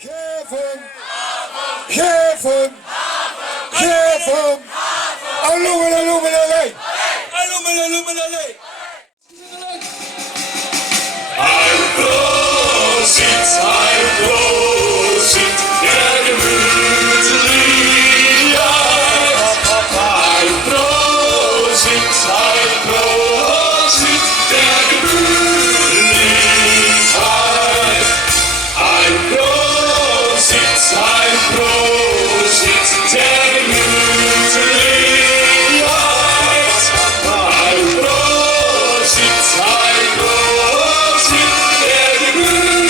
Geef hem! Geef hem! Geef hem! Alloemelalloemelallee! Alloemelalloemelallee! Ein Prosit, der gemütliche Ein Prosit, der Gemütlichkeit. Ein Prosit, der Gemütlichkeit. Ein Prosit, der Gemütlichkeit.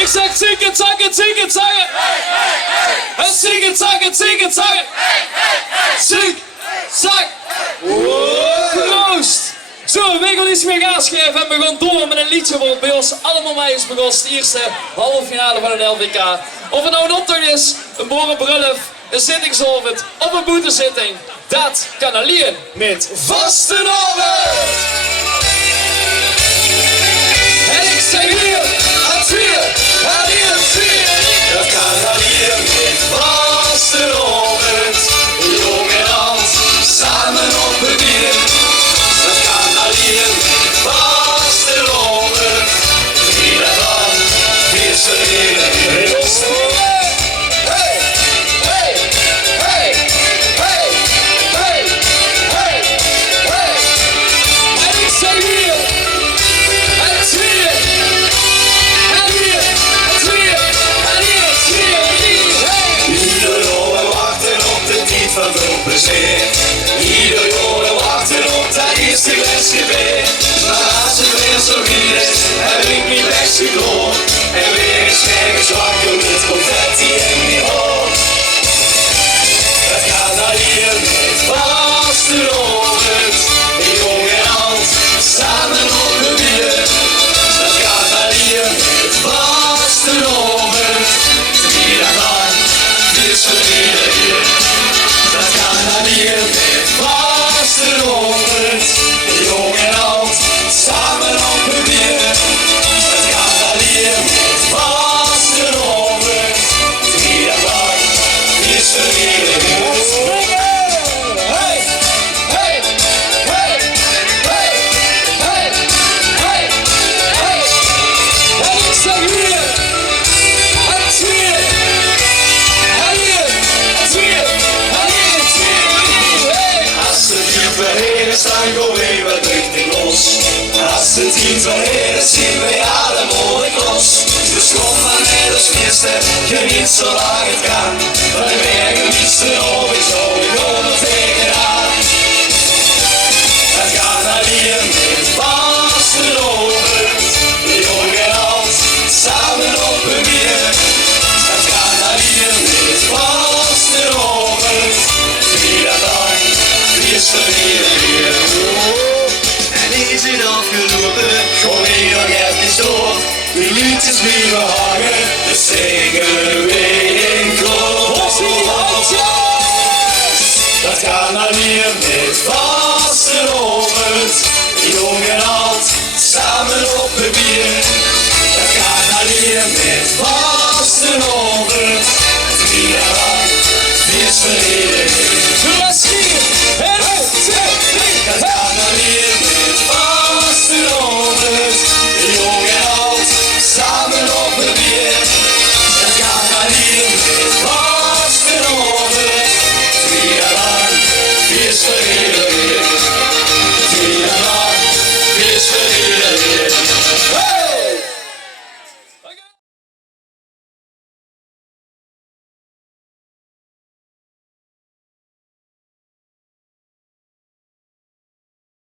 Ik zeg zieke, zakken, zieke, zakken. En zieke, zakken, zieke, zakken. Ziek, zak. Proost. Zo, we gaan iets meer gas geven en we gaan door met een liedje wat bij ons allemaal mee is begonnen. De eerste halve finale van een LVK. Of het nou een optocht is, een boerenbrulf, een zittingsavond of een boetezitting. Dat kan alleen met vastenavond. En ik zeg hier, het vier, het hier, het vier. Dat kan alleen met vastenavond. Jong en oud, samen op de bier. Dat kan alleen met vastenavond. Ieder van is er iedereen. Hey, hey, hey, hey, hey, hey, hey. En ik zeg hier, het vier, het hier, het vier, het hier, het vier, hey. Ieder jongen wachten op de tijd van veel plezier. Ieder jongen wachten op dat eerste lesje weer. Maar als het weer zo hier is, heb ik niet best gedaan. En weer is nergens wakker met confetti in mijn hoofd. Het gaat naar hier met vastenavond. Jong en oud, samen op de bier. Het gaat naar hier met vastenavond. Ieder man is voor iedereen. Dat gaat naar hier met vastenavond. Jong en oud, samen op de bier. Het gaat naar hier met vastenavond. Ieder man is voor iedereen. Hey, hey, hey, hey, hey, hey, hey. En ik zeg hier, het vier, het hier, het vier, het hier, het vier, hey. Als het hier verheen is, dan gaan we wat richting los. Als het hier verheen is, zien we allemaal ik los. Dus kom maar met ons meeste, geniet zolang het kan. Van de wegen niet te over, zo we gaan er tegenaan. Het gaat naar hier met vastenavond. Jong en oud, samen op een bier. Het gaat naar hier met vastenavond. Ieder dag, is voor iedereen. En is het afgelopen, kom hier nog even door. De liedjes blijven hangen, dus zingen we in koor. Dat gaat naar hier met vastenavond. Jong en oud, samen op een bier. Dat gaat naar hier met vastenavond. Ieder dag, is voor iedereen. Dat gaat naar hier met vastenavond. Jong en oud, samen op een bier.